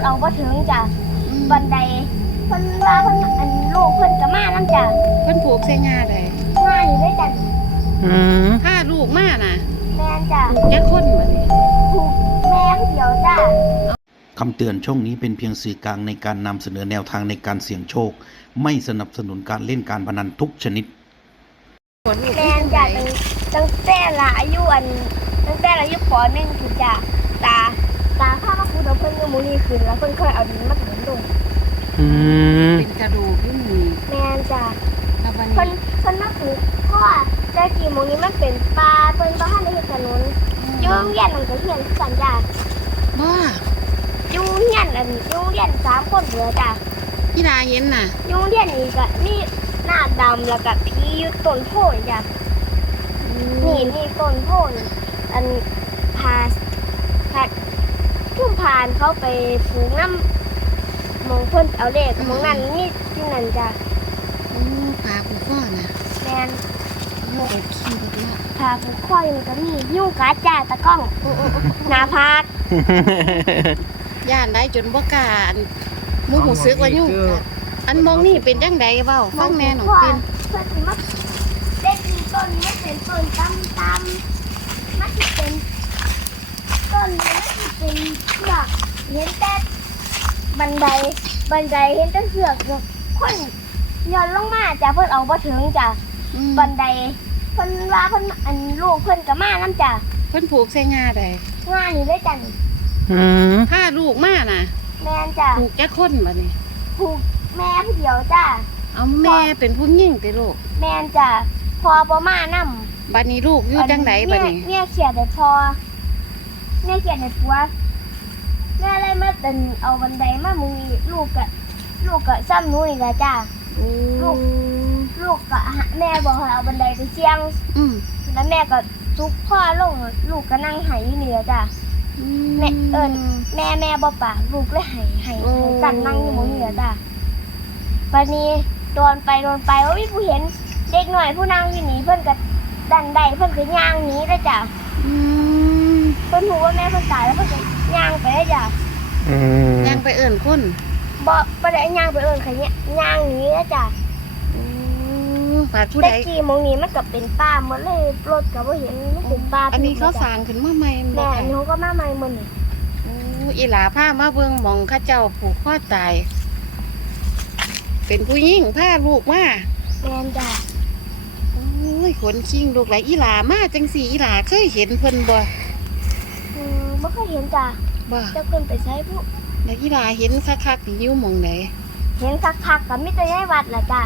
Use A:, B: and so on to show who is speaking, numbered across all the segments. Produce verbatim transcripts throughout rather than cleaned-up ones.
A: เอาบ่ถึงจ้ะบันไดเพิ่นว่าเพิ่นอันลูกเพิ่นก็มานำจ้ะ
B: เพิ่นผูกใส่งาได้
A: งานี่ได้จ้ะ
C: อืม
B: ถ้าลูกมาน่ะ
A: แม่นจ้ะ
B: ผูกแค่คนบัดนี้
A: ผูกแม่ผู้เดียวจ้ะ
C: คำเตือนช่องนี้เป็นเพียงสื่อกลางในการนำเสนอแนวทางในการเสี่ยงโชคไม่สนับสนุนการเล่นการพนันทุกชนิด
A: แม่นจ้ะตั้งแต่ละอายุอันตั้งแต่อายุป หนึ่ง ถึงจ้ะตาตาข้ามาคูดเพิ่นก็มื้อนี้ขึ้นแล้วเพิ่นเคยเอาดินมาถมลง
C: อืม
B: เป็นกระดูกอยู่นี่
A: แม่นจ้ะ
B: แล้วบัด
A: เพิ่น
B: นี้
A: เพิ่นมาปลูกเพราะว่าแต่กี่โมงนี้มันเป็นป่าเพิ่นบ่ทันได้เฮ็ดถนนอยู่โรงเรียนมันก็เฮียนสัญญาณ
B: บ่
A: อยู่เฮียนอันอยู่เรียนสามคนเด้อจ้ะ
B: พี่ดาเห็นน่ะ
A: อยู่เรียนนี่ก็มีหน้าดำแล้วก็ผีอยู่ต้นโพนี่จ้ะนี่นี่ต้นโพนี่อันพาพาทุ่มพานเขาไปฝูงน้ำมองเพิ่นเอาเลขมองนั้นนี่ที่นั่นจ้ะ
B: โอ้ปลาผูกข้อน่ะ
A: แม่น
B: ลูกขี้บ่เนาะ
A: พาผูกข้อมันก็มียุ่งกัดจ้ะตะก้องหน้าผาก
B: ย่านได้จนบ่กล้าอันมูหูซึกว่ายุ่งอันมองนี่เป็นจังไดเว้าฟังแม่หนูกิน
A: เพิ่นสิมาได้กินต้นนี้เป็นต้นตำตำมันสิเป็นต้นนี้มันสิเป็นเสือกเห็นแต่บันไดบันไดเห็นแต่เสือกคนย้อนลงมาจ้ะเพิ่นเอาบ่ถึงจ้ะบันไดเพิ่นว่าเพิ่นอันลูกเพิ่นก็มานำจ้ะ
B: เพิ่นผูกใส่งาได้
A: งานี่ได้จ้ะ
C: อืม
B: ถ้าลูกมาน่ะ
A: แม่นจ้ะ
B: ผูกแค่คนบัดนี้
A: ผูกแม่ผู้เดียวจ้ะ
B: เอาแม่เป็นผู้หญิงติลูก
A: แม่นจ้ะพอบ่มานำ
B: บัดนี้ลูกอยู่จังไดบัดนี้
A: แม่เขียนให้พอแม่เขียนให้ผัวแม่เลยมาตึนเอาบันไดมามุงลูกกะลูกกะซ้ำหนูนี่แหละจ้ะลูกลูกกะแม่บอกให้เอาบันไดไปเสี่ยงแล้วแม่ก็ทุกพ่อลงลูกก็นั่งไหอยู่นี่แหละจ้ะแม่เอิญแม่แม่บ่ปากลูกเลยไหไหกันนั่งอยู่มุงนี่แหละจ้ะวันนี้โดนไปโดนไปว่าพี่ผู้เห็นเด็กหน่อยผู้นั่งอยู่นี่เพิ่นก็ดันไดเพิ่นก็ย่างหนีเลยจ้ะเพิ่นรู้ว่าแม่เพิ่นตายแล้วเพิ่นก็ย่างไปเลยจ้ะ
B: ย่างไปเอิ้นคน
A: บ่บ่ได้ย่างไปเอิ้นใครเนี่ยย่างหนีเลยจ้ะ
B: ฝากผู้ใด
A: แต่กี่โมงนี้มันก็เป็นป่าหมดเลยรถก็บ่เห็นมันเป็นป่า
B: อันนี้เขาสร้างขึ้นมาใหม่
A: แม่อันนี้เขาก็มาใหม่หมดนี่
B: โอ้อีหลาพามาเบิ่งหม่องเขาเจ้าผูกคอตายเป็นผู้หญิงพาลูกมา
A: แม่นจ้ะ
B: โอ้ยขนชิงลูกหลายอีหลามาจังสี่อีหลาเคยเห็นเพิ่นบ่
A: อืมบ่เคยเห็นจ้ะ
B: บ่
A: จะเพิ่นไปใช้ผู้
B: แล้วอีหลาเห็นคักๆนี่อยู่หม่องไหน
A: เห็นคักๆก็มีแต่ในวัดล่ะจ้ะ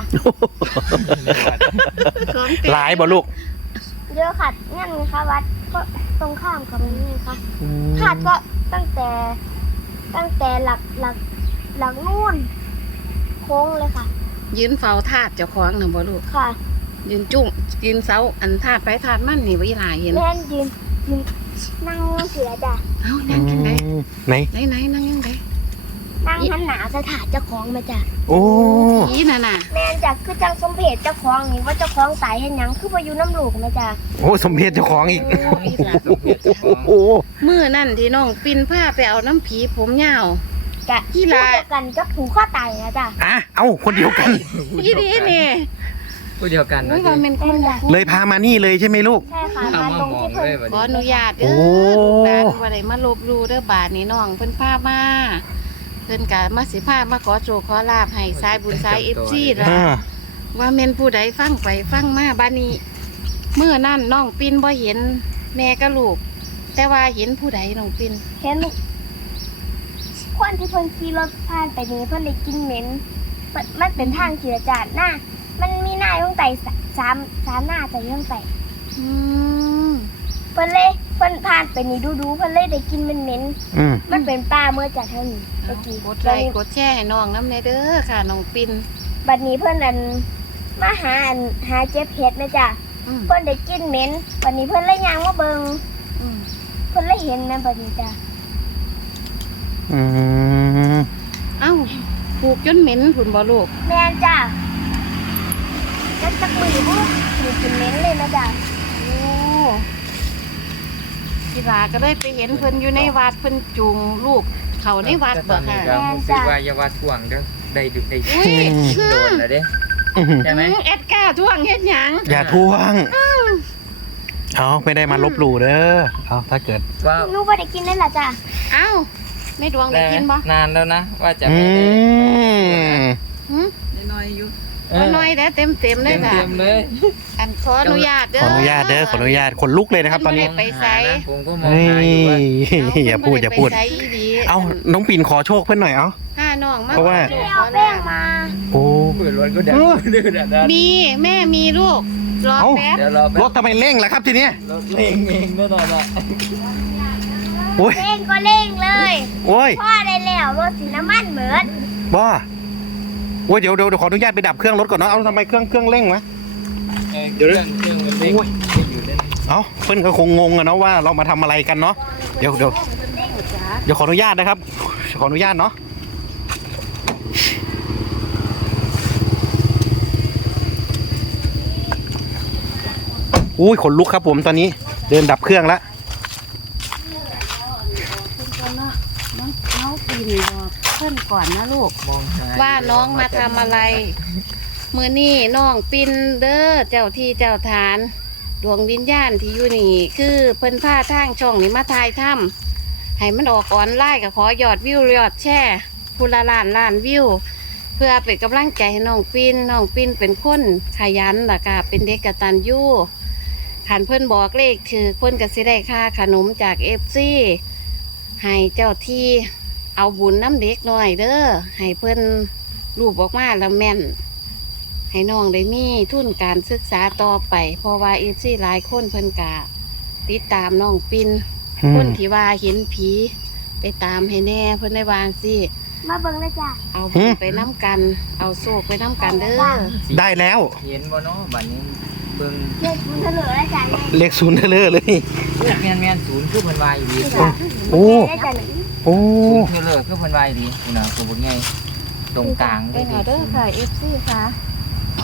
C: หลายบ่ลูก
A: เยอะค่ะงั้นค่ะวัดก็ตรงข้ามกับนี่ค่ะถาดก็ตั้งแต่ตั้งแต่หลักหลักหลักนู่นโค้งเลยค่ะ
B: ยืนเฝ้าถาดเจ้าของน่ะบ่ลูก
A: ค่ะ
B: ยืนจุ้งยืนเสาอันถาดไปถาดมันนี่บ่อีหลาเห็น
A: แม่นยืนยืนนั่งเสือจ้ะ
B: เอ้านั่งจังได๋
C: ไหน
B: ไหนๆนั่งจังได๋
A: นั่งหันหน้าใส่ถาดเจ้าของมาจ้ะ
C: โอ้
B: ผีน่ะน่ะ
A: แม่นจ้ะคือจังสมเพชเจ้าของนี่ว่าเจ้าของตายเฮ็ดหยังคือบ่อยู่น้ำลูกมาจ้ะ
C: โอ้สมเพชเจ้าของอีก
B: โอ้มื้อนั้นที่น้องปิ่นพาไปเอาน้ำผีผมยาว
A: กะอีหลากันกับผูกคอตายนะจ้ะ
C: อ่ะเอ้าคนเดียวกัน
B: อีนี่นี่
D: ผู้เดียวกัน
B: นะว่าเป็นคน
C: เลยพามานี่เลยใช่ไหมลูก
A: ใช่ค่ะมาตรงที่เพิ่น
B: ขออนุญาตเด้อลูกหลานบ่ได้มาลบหลู่เด้อบาดนี้น้องเพิ่นพามาเพิ่นก็มาสิพามาขอโชคขอลาภให้สายบุญสาย เอฟ ซี ล่ะว่าแม่นผู้ใดฟังไปฟังมาบัดนี้เมื่อนั้นน้องปิ่นบ่เห็นแม่กับลูกแต่ว่าเห็นผู้ใดน้องปิ่น
A: เห็นคนที่เพิ่นขี่รถผ่านไปนี้เพิ่นได้กินเหม็นมันเป็นทางเสียจาดหน้ามันมีหน้าอยู่ข้างใต้สามสามหน้าแต่อยู่ข้างใต้
B: อืม
A: เพิ่นเลยเพิ่นผ่านไปนี่ดูๆเพิ่นเลยได้กินเหม็นๆมันเป็นป่าเมื่อจากเท่านี้ตะกี้
B: กดไลค์กดแชร์ให้น้องนำแน่เด้อค่ะน้องปิ่น
A: บัดนี้เพิ่นอันมาหาอันหาเจ็บเห็ดนะจ้ะเพิ่นได้กินเหม็นบัดนี้เพิ่นเลยย่างมาเบิ่งเพิ่นเลยเห็นแม่บัดนี้จ้ะ
C: อืม
B: เอ้าปลูกจนเหม็นพุ่นบ่ลูก
A: แม่นจ้ะจักจักมือบ่มือกินเหม็นเลยนะจ้ะ
B: โอ้พี่ลาก็ได้ไปเห็นเพิ่นอยู่ในวัดเพิ่นจูงลูกเขาในวัด
D: แต่ต
B: บ่
D: อนนี้
B: ค่ะ
D: ก็รู้สึกว่าอย่าว่าท่วงเด้อได้ดึกได้
B: อุ้ย
D: โดนแล้วเด้
C: อื้อหือ
D: ใช่ไหม
B: อืมแอดก้าท่วงเฮ็ดหยัง
C: อย่าทวงเอาไม่ได้มาลบหลู่เด้อเอาถ้าเกิด
D: ว่า
A: หนูบ่ได้กินได้ล่ะจ้ะ
B: เอ้าไม่ดวงได้
D: ได้ไหม
B: กินบ่
D: นานแล้วนะว่าจะ
C: อื
D: ไม่ได้
C: ม
B: หึ
E: น้อยๆอยู่
D: เอ
B: บ่
D: อ
B: น้อยแล้วเต็มเต็มๆเล
D: เต็
B: ย
D: ม
B: ค่ะ
D: เต็มๆเลย
B: อันขออนุญาตเด้อ
C: ขออนุญาตเด้อขออนุญาตขนลุกเลยนะครับ ตอนนี้
B: ไปไส
D: หานะผมก็มอง
C: เฮ้
D: หาอยู่ว่า
C: ยอย่าพูดอย่าพูด
B: เพิ่นบ่ไไปไสอีหลี
C: เอาน้องปิ่นขอโชคเพื่อนหน่อยเอา
B: ห้าน้องมา
C: เพราะว่า
B: ขอโชค
A: ไม่
B: ข
A: เอา
B: อ
A: แป้ง
B: ลาภ
A: มา
C: โอ้
D: เปิดรถก็ดังเดือดดัน
B: มีแม่มีลูกรอ
C: เอ้า
B: แป๊บ
D: เดี๋ยวรอแป๊
C: ร
D: บ
C: ถทำไมเร่งล่ะครับทีเนี้ย
D: รถเร่งเองนั่นน่ะ
C: โอ้ย
A: เร่งก็เร่งเลย
C: โอ้ย
A: พ่อได้แล้วรถสีน้ำมันเหมือน
C: บ้าโอ้ยเดี๋ยวเดี๋ยวเดี๋ยวขออนุญาตไปดับเครื่องรถก่อนเนาะเอาทำไมเครื่องเครื่องเร่งวะ
D: เดี๋ยวเรื่องเครื่องมันเร่ง
C: โอ้ย
D: อยู่ได้
C: เอาเพื่อนก็คงงงอะเนาะว่าเรามาทำอะไรกันเนาะเดี๋ยวเดี๋ยวเดี๋ยวขออนุญาตนะครับ ขออนุญาตเนาะอุ้ยขนลุกครับผมตอนนี้เดินดับเครื่องแล้ว
B: น้องน้องปีนบอกเพื่อนก่อนนะลูก
D: มองห
B: ว่าน้องมาทำอะไร มือนี่น้องปินเด้อเจ้าที่เจ้าฐาน ดวงวิญญาณที่อยู่นี่คือเพิ่นพาทางช่องนี้มาทายถ้ำให้มันออกออนไลน์ก็ขอยอดวิวยอดแช่พูละล้านล้านวิว เพื่อเป็นกำลังใจให้น้องปินน้องปินเป็นคนขยันแล้วก็เป็นเด็กกตัญญูขันเพิ่นบอกเลขคือเพิ่นก็สิได้ค่าขนมจากเอฟซีให้เจ้าที่เอาบุญน้ำเด็กหน่อยเด้อให้เพิ่นรูปออกมาแล้วแม่น ให้น้องได้มีทุนการศึกษาต่อไป เพราะว่าเอฟซีหลายคนเพิ่นกะติดตามน้องปิน
C: อื
B: ค
C: ม
B: นที่ว่าเห็นผี ไปตามให้แน่เพิ่นได้วางสิ
A: มาเบิ่งเลยจ้ะ
B: เอาบุญไปน้ำกัน เอาโศกไปน้ำกันเด้อ
C: ได้แล้ว
D: เห็นบ่เนาะบัดนี้เบิ่ง
A: เด็กคุณเฉลยแล้วจ้ะเนี่ย
C: เลขศูนย์เทเลอร์เลย
D: แม่นแม่นศูนย์คือเพิ่นว่าอยู่ดี
A: จ้ะ
C: โอ้
A: ได้จ้ะนี่
C: โอ้
D: ศูนย์คือเลิกคือเพิ่นว่าอยู่ดีนี่นะตัวบ่ใหญ่ตรงกลาง
B: ไปหาเด้อค่ะเอฟซีค่ะ
D: เอ้าก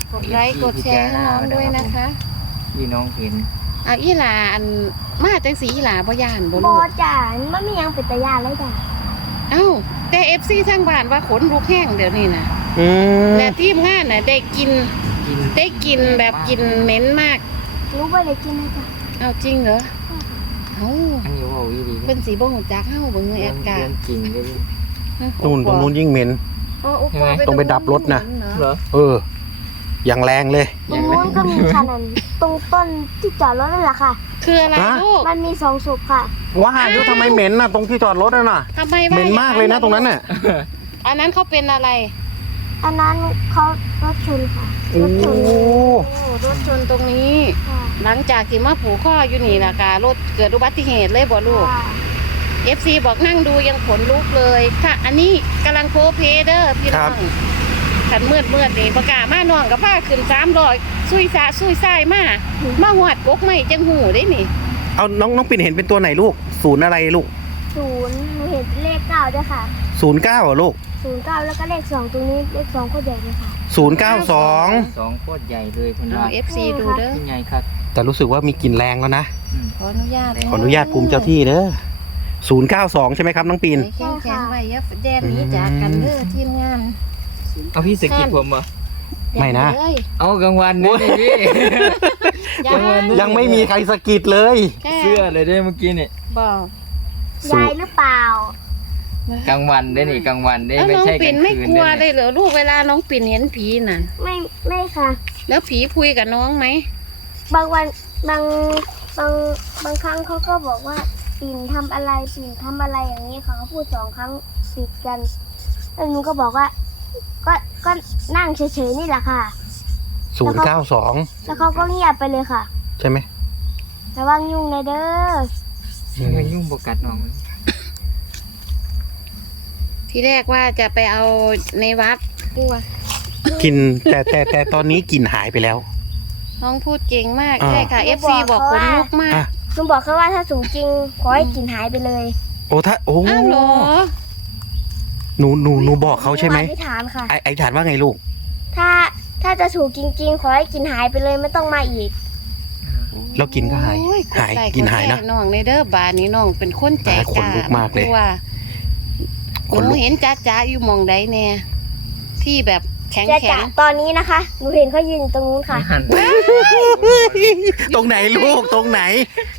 B: ดไลค์กดแชร์ให้น้องด้วยนะคะ
D: พี่น้องเห็น
B: อ่ะอีหลาอันมาจังสีอีหลาบ่ย่านบ่
A: บ
B: ลู
A: อก จ้ะมันมีหยังเป็นตายานเลยจ้ะ
B: เอ้าแต่เอฟซีทางบ้านว่าขนลุกแห้งเดี๋ยวนี้นะ
C: อืม
B: และทีมงานน่ะได้กิน
D: กิน
B: ได้กินแบบกินเหม็นมาก
A: รู้บ่ได้กินเลยจ้ะ
B: เอาจริงเหรอเอ้า
D: อันนี้เว้าอีหลี
B: เพิ่นสีบ่ฮู้จักเฮาเบิ่งแอ
D: เรื่อง
B: ดกา
D: เรื่องจริงเด้อ
C: นู่นตรงนู้นยิ่งเหม็น
B: โอ้โอ้
D: ใช่ไหม
C: ต้องไปดับรถนะ
D: เหรอ
C: เออ อย่างแรงเลย
A: ตรงนู้นก็มีค่ะนั่นตรงต้นที่จอดรถนั่นแหละค่ะ
B: คืออะไร
C: ฮะ
B: ลูก
A: มันมีสองศพค่ะ
C: ว่าอยู่ทำไมเหม็นน่ะตรงที่จอดรถน่ะน่ะ
B: ทำไม
C: เหม็นมากเลยนะตรงนั้นน่ะ
B: อันนั้นเขาเป็นอะไร
A: อันนั้นเขารถชนค่ะ
C: โอ้
A: รถชน
B: โอ้รถชนตรงนี้
A: ค่ะ
B: หลังจากที่มาผูกข้ออยู่นี่ล่ะการถเกิดอุบัติเหตุเลยบ่ลูก
A: ค่ะ
B: เอฟซีบอกนั่งดูยังขนลุกเลยค่ะ อันนี้กำลังโพเพเดอร์พี่น้องขันมืดมืดนี่ประกล้ามาน้องกับผ้าขึ้นสามร้อยซุยซาซุยซ่ายมามาหวดกกไม่จังหูได้นี่
C: เอาน้องน้องปิ่นเห็นเป็นตัวไหนลูก ศูนย์อะไรลูก
A: ศูนย์หนูเห็นเลขเก้าด้วยค่ะ
C: ศูนย์เก้าเหรอลูก
A: ศูนย์เก้าแล้วก็เลขสองตรงนี้เลขสองก็ใหญ่เลยค่ะ
C: ศูนย์เก้าสอง
D: สองโคตรใหญ่เลยเพิ่น
B: เอา
D: ว่า
B: เอฟซีดูเด้อ
D: ที่ใหญ่ครับ
C: แต่รู้สึกว่ามีกลิ่นแรงแล้วนะ
D: อืม
B: ขออนุญาต
C: ขออนุญาตภูมิเจ้าที่เด้อศูนย์เก้าสองใช่ไหมครับน้องปิ่น
B: แข็งแข็งไว้อยับแดนหนี้จากกันเด้อทีมงาน
D: เอาพี่สะกิดผมเหรอ
C: ไม่นะ
B: เลย
D: เอากลางวันนี่พี่
B: อย่า
C: ยังไม่มีใครสะกิดเลย
B: แค่
D: เสื้อเลยได้เมื่อกี้นี่
B: บอก
A: ยายหรือเปล่า
D: กลางวันได้นี่กลางวันได้
B: แล้ว
D: ไม่
B: น้อง
D: ใช่ก
B: ปิ่
D: ลาน ง
B: ไม่
D: คืน
B: กลัว
D: ได้
B: เลยเหรอลูกเวลาน้องปิ่นเห็นผีน่ะ
A: ไม่ไม่ค่ะ
B: แล้วผีคุยกับน้องไหม
A: บางวันบางบางบางครั้งเขาก็บอกว่าปิ่นทำอะไรปิ่นทำอะไรอย่างนี้เขาก็พูดสองครั้งติดกันแล้วหนูก็บอกว่า ก็ก็นั่งเฉยๆนี่แหละค่ะ
C: ศูนย์เก้าสอง
A: แล้วเขาก็เงียบไปเลยค่ะ
C: ใช่ไหม
A: ระวังยุ่งนะเด้อ
D: ไม่ยุ่งบกัดน้อง
B: ที่แรกว่าจะไปเอาในวัดกลัว
C: กลิ่นแต่แต่แต่ตอนนี้กลิ่นหายไปแล้ว
B: น้องพูดเก่งมาก
C: อ่า
B: ใช่ค่ะ เอฟซี บอกขนลุกมาก
C: อ่ะ
A: หนูบอกเขาว่าถ้าสูงจริงขอให้กลิ่นหายไปเลย
C: โอ้ถ้าโอ้
B: อ้าวเหรอ
C: หนูหนูหนูบอกเขาใช่ไหม
A: นูอธิษฐานค่ะ
C: ไอไอฐานว่าไงลูก
A: ถ้าถ้าจะถูกจริง ๆ ขอให้กลิ่นหายไปเลยไม่ต้องมาอีก
C: แล้วกินก็หาย
B: โอ้
C: หาย
B: ดไลค์
C: กินหายนะ
B: ดแชร์น้องในเด้อบานนี้น้องเป็นคนใจ
C: หายขน
B: กล้า
C: ลุกมากเลย
B: กลัวห
C: คน
B: นู
C: ลุก
B: เห็นจ้าจ้าอยู่หมองใดแน่ที่แบบแข็ง
A: จะ
B: แข็
A: จาง ตอนนี้นะคะหนูเห็นเขายืนอยู่ตรงนู้นค่ะ
D: หัน
C: ตรงไหนลูกตรงไหน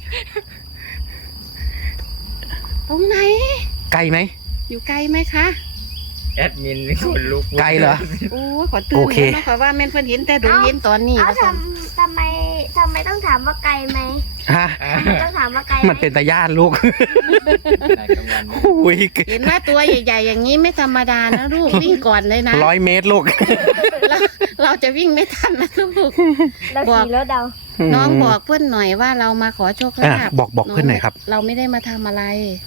B: ตรงไหน
C: ไกลไหม
B: อยู่ไกลไหมคะ
D: แอดมินคนลุก
C: ไกลเหรอ
B: โอ้ยขอตื่น
C: โอเค
B: เนาะขอว่าแม่นเพิ่นเห็นแต่โดน
A: เอ้า
B: เห็นตอนนี้
A: เอ้า
B: ว่าซั่น
A: ทำทำไมทำไมต้องถามว่าไกลไหม
C: ฮะ
D: อ่า
A: ต้องถามว่าไกลไหม
C: มันเป็นตาย่านลูก
D: นายกลางวัน
C: อุ้ย
B: เห็นว่าตัวใหญ่ๆอย่างนี้ไม่ธรรมดานะลูกวิ่งก่อนเลยนะ
C: ร้อยเมตรลูก
B: เราเราจะวิ่งไม่ทันนะลูก
A: เรา
B: บอก
A: ขี่แล้วเดา
B: น้องบอกเพื่อนหน่อยว่าเรามาขอโชค
C: อ่ะ
B: ลาภ
C: บอกบอกเพื่อนหน่อยครับ
B: เราไม่ได้มาทำอะไร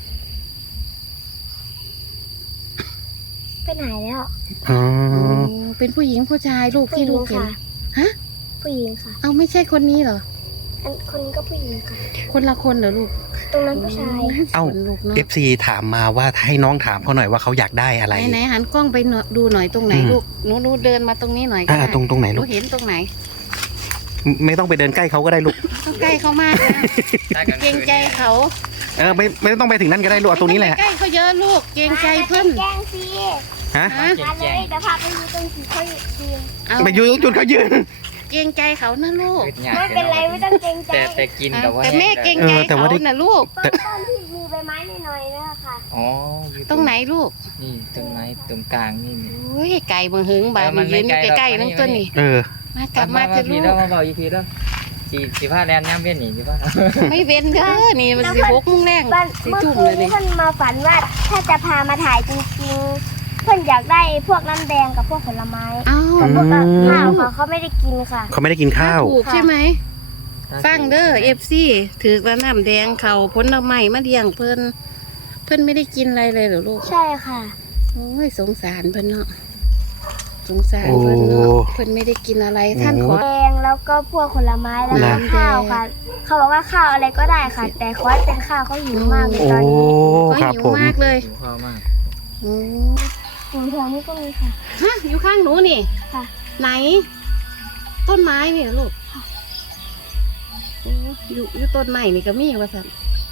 A: ไปไหนแล้ว
C: อ๋อ
B: มเป็นผู้หญิงผู้ชายลูก
A: ผู้ห
B: ที่
A: ญิ
B: ลู
A: ง
B: กเห็น
A: ค่ะ
B: ฮะ
A: ผู้หญิงค่ะ
B: เอาไม่ใช่คนนี้เหรอ
A: อันคนนี้ก็ผู้หญิงค่ะ
B: คนละคนเหรอลูก
A: ตรงนั้นผู้ชาย
C: เอ้า
B: ขนลุกเนาะ
C: เอฟซีถามมาว่าให้น้องถามเขาหน่อยว่าเขาอยากได้อะไร
B: ไหนไหนหันกล้องไปหน่อยดูหน่อยตรงไหน
C: อืม
B: ลูกหนูหนูเดินมาตรงนี้หน่อยก็
C: อ่า
B: ได้
C: ตรงตรงไหน
B: หนู
C: ลูก
B: เห็นตรงไหน
C: ไม่ต้องไปเดินใกล้เขาก็ได้ลูก
B: ต้องใกล้เขามากนะเกรงใจเขา
C: เออไม่ไม่ต้องไปถึงนั่นก็ได้ลูกเอาตรงนี้แหละ
B: ไม่ต้องไปใกล้เขาเยอะลูกเกรงใจเพื่อน
A: แกล้งสิ
C: ฮะ
B: ฮะ
A: มาเลยเดี๋ยวพาไปดูตรงที่เขายืน
B: เอา
C: ไปยืนตรงจุดเขายืน
B: เกรงใจเขานะลูก
A: ไม่เป็นไรไม่ต้องเกรงใจ
D: แต่แต่กินแต่ว่า
B: แต่แม่เกรงใจ
C: เออแต่
B: เขา
C: ว่าได้
B: นะลูก
A: ต้นต้นที่มีใบไม้หน่อยๆนะคะ
D: อ๋ออยู่
B: ตรงไหนลูก
D: นี่ต้นไม้ตรงกลางนี่นี่
B: โอ้ยไก่เมืองหึงบาด
D: เออมัน
B: ยืนอยู่
D: ไม่ไกล
B: ใกล้ๆ
D: หรอก
B: นั่ง
D: มานี่
B: ตัวนี้
C: เออ
B: มากลับ
D: มา
B: มา
D: มา
B: เถอะ
D: พี
B: ลู
D: แล้ว
B: ก
D: มาเบาอีพีแล้วสีสีผ้าแลนย่ำเบี้ยนหนีสีผ้า
B: ไม่เว้นเด้อนี่มันสิหกโมุ้งแรง
A: วัน
B: สิ
A: เมื่อ
B: ทุ่ม
A: คื
B: เล
A: น
B: ย
A: นี้
B: นี่
A: ท่านมาฝันว่าถ้าจะพามาถ่ายจริงๆ เพื่อนอยากได้พวกน้ำแดงกับพวกผลไม้
B: เอ้า
A: กับพวก
C: อืม
A: ข้าวค่ะเขาไม่ได้กินค่ะ
C: เขาไม่ได้กินข้าว
B: ถูกใช่ไหมฟังเด้อเอฟซีถือกระน้ำแดงเขาผลไม้มาเลี้ยงเพิ่นเพิ่นไม่ได้กินอะไรเลยเหรอลูก
A: ใช่ค่ะ
B: โอ้ยสงสารเพิ่นเนาะสงสารเพิ่นเนาะ
C: โอ้
B: เพิ่นไม่ได้กินอะไรท่านขอ
A: แดงแล้วก็พวกผลไม้แล้วก็
C: นะ
A: ข้าวค่ะ เขาบอกว่าข้าวอะไรก็ได้ค่ะ แต่ขอให้เป็นข้าวเขาหิวมากเลย
C: โอ้
A: ตอนนี้
B: เขา
C: ครับ
B: หิว
C: ผม
B: มากเลย
D: หิวข้าวมาก
B: อืม
A: หิวแถวนี้ก็มีค่ะ
B: ฮะอยู่ข้างหนูนี่
A: ค่ะ
B: ไหน ต้นไม้นี่เหรอลูกโอ้อยู่อยู่ต้นไม้นี่ก็มีว่าสัน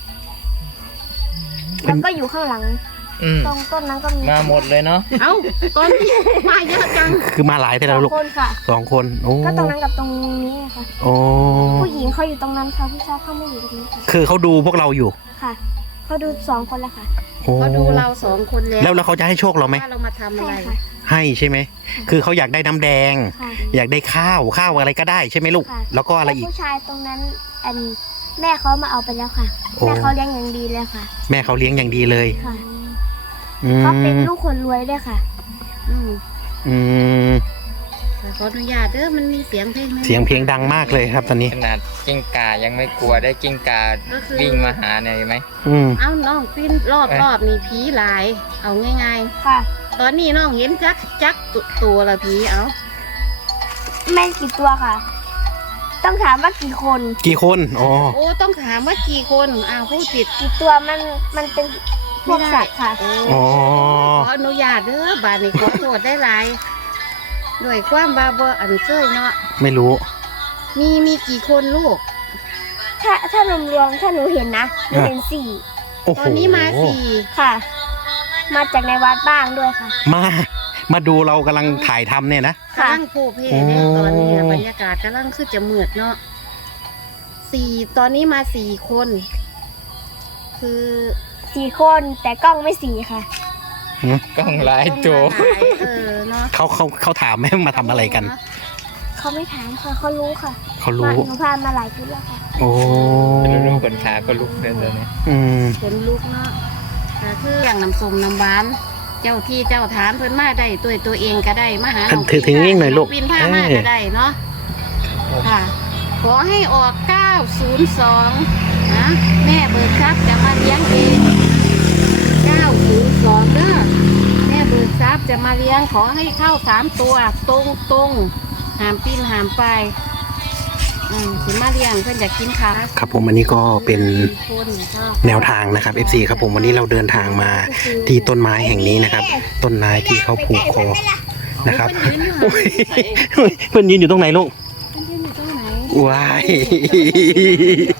A: แล้วก็อยู่ข้างหลัง
D: อืม
A: ตรงต้นนั้นก็มี
D: มาหมดเลยเนาะ
B: เอ้าตอนนี้มาเยอะจัง
C: คือมาหลายแต่
A: ส
C: แล้
A: อ
C: ว
A: ง
C: ลูก
A: คนค่ะ
C: สองคนโอ้
A: ก็ตรงนั้นกับตรงนี้ค่ะ
C: โอ้
A: ผู้หญิงเขาอยู่ตรงนั้นค่ะผู้ชายเขาไม่อยู่ตรงนี้ค่ะ
C: คือเขาดูพวกเราอยู่
A: ค่ะเขาดูสองคนแล้วค่ะ
C: โอ้
B: เขาดูเราสองคนแล้ว
C: แล้วแล้วเขาจะให้โชคเราไหม
B: ว่าเรามาทำอะไร
A: ใช่ค่ะ
C: ให้ใช่ไหมคือเขาอยากได้น้ำแดง
A: ค่ะ
C: อยากได้ข้าวข้าวอะไรก็ได้ใช่ไหมลูก
A: ค่ะ
C: แล้วก็อะไรอีก
A: ผู้ชายตรงนั้นอันแม่เขามาเอาไปแล้วค่ะ
C: โอ้
A: แม่เขาเลี้ยงอย่างดีเลยค่ะ
C: แม่เขาเลี้ยงอย่างดีเลย
A: ค่ะ
C: อื
A: เขาเป็น
C: ม
A: ลูกคนรวยด้วยค่ะ
B: อืม
C: อืม
B: แต่ขออนุญาตเด้อมันมีเสียงเพลงไหม
C: เสียงเพลงดังมากเลยครับตอนนี้
D: ขนาดกิ้งก่ายังไม่กลัวได้กิ้งก่า
B: ก็คือ
D: วิ่งมาหาเนี่ยเห็นไหม
C: อืม
B: เอ้าน้องปิ้นรอบ
D: เอ้ย
B: รอบนี่ผีหลาย เอาง่าย
A: ค่ะ
B: ๆ ตอนนี้น้องเห็นจักจักตุตัวละผีเอา
A: แม่กี่ตัวค่ะ ต้องถามว่ากี่คน
C: กี่คนอ๋อ
B: โอ้ต้องถามว่ากี่คนอ้าวผู้ติด
A: กี่ตัวมันมันเป็นพวกสัตว์ค่ะ
B: โอ้
C: อ๋อ
B: ขออนุญาตเด้อบาดนี้ขอโทษได้หลายด้วยความบาบ่อันเคยเนาะ
C: ไม่รู้
B: มีมีกี่คนลูก
A: ถ้าถ้ารวมรวมๆถ้าหนูเห็นนะหนูเห็นสี่
C: โอ้โห
B: ตอนนี้มาสี่
A: ค่ะ มาจากในวัดบ้างด้วยค่ะ
C: มา มาดูเรากำลังถ่ายทำเนี่ยนะ
A: ค่ะ
B: กำลังโผล่เพเนี่ย
C: โอ้
B: ตอนนี้อะบรรยากาศกำลังคือจะมืดเนาะสี่ตอนนี้มาสี่คน คือ
A: สี่คนแต่กล้องไม่สี่ค่ะ
D: กล้องหลายตัว
B: ต้องมาหลายเออเนาะ
C: เขาเขาเขาถามไหมมาทำอะไรกัน
A: เขาไม่ถามค่ะเขารู้ค่ะ
C: เขา
A: มา
C: รู้
A: หนูพามาหลายชุดแล้วค่ะ
C: โอ้
D: ลูกขนขาก็ลุกเลยตอนนี้
C: อืม
B: ขนลุกเนาะแต่คืออย่างน้ำส้มน้ำหวานเจ้าที่เจ้าฐานเพิ่นมาได้ตัวตัวเองก็ได้มาหา
C: ถือถือนิ่งหน่อยลูก
B: ปีนผ้ามา
C: เออ
B: ก็ได้เนาะค่ะ ขอให้ออกเก้าศูนย์สองนะแม่เบิกทรัพย์จะมาเลี้ยงเองเก้าศูนย์สองเด้อแม่เบิกทรัพย์จะมาเลี้ยงขอให้เข้าสามตัว ตรงตรงหามปีนหามไปอืมสิมาเลี้ยงเพิ่นอยากกินขา
C: ครับผมอันนี้ก็เป็น
B: คนก็
C: แนวทางนะครับ เอฟ ซี ครับผมวันนี้เราเดินทางมาที่ต้นไม้แห่งนี้นะครับ ต้นไม้ที่เขาผูกคอนะครับ
B: เพิ่นยืนอยู่ไหน
C: เพื่อนยืนอยู่ตรงไหนลูก
B: เพิ่นยืนอยู่ตรงไหน
C: ว้าย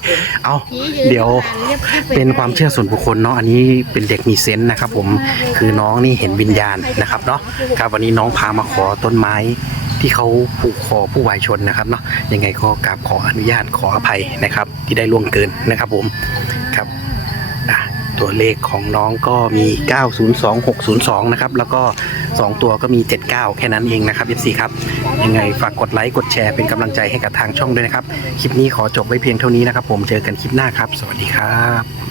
C: เอา
B: ผีน
C: เดี๋ยว
B: รียบๆ
C: เป็นความเชื่อส่วนบุคคลเนาะอันนี้เป็นเด็กมีเซนส์นะครับผมคือน้องนี่เห็นวิญญาณนะครับเนาะครับวันนี้น้องพามาขอต้นไม้ที่เขาผูกคอผู้วายชนนะครับเนาะยังไงก็กราบขออนุญาตขออภัยนะครับ ที่ได้ล่วงเกินนะครับผมครับอ่ะตัวเลขของน้องก็มีเก้าศูนย์สอง หกศูนย์สองนะครับแล้วก็สองตัวก็มีเจ็ดเก้าแค่นั้นเองนะครับ เอฟ ซี ครับยังไงฝากกดไลค์กดแชร์เป็นกำลังใจให้กับทางช่องด้วยนะครับคลิปนี้ขอจบไว้เพียงเท่านี้นะครับผมเจอกันคลิปหน้าครับสวัสดีครับ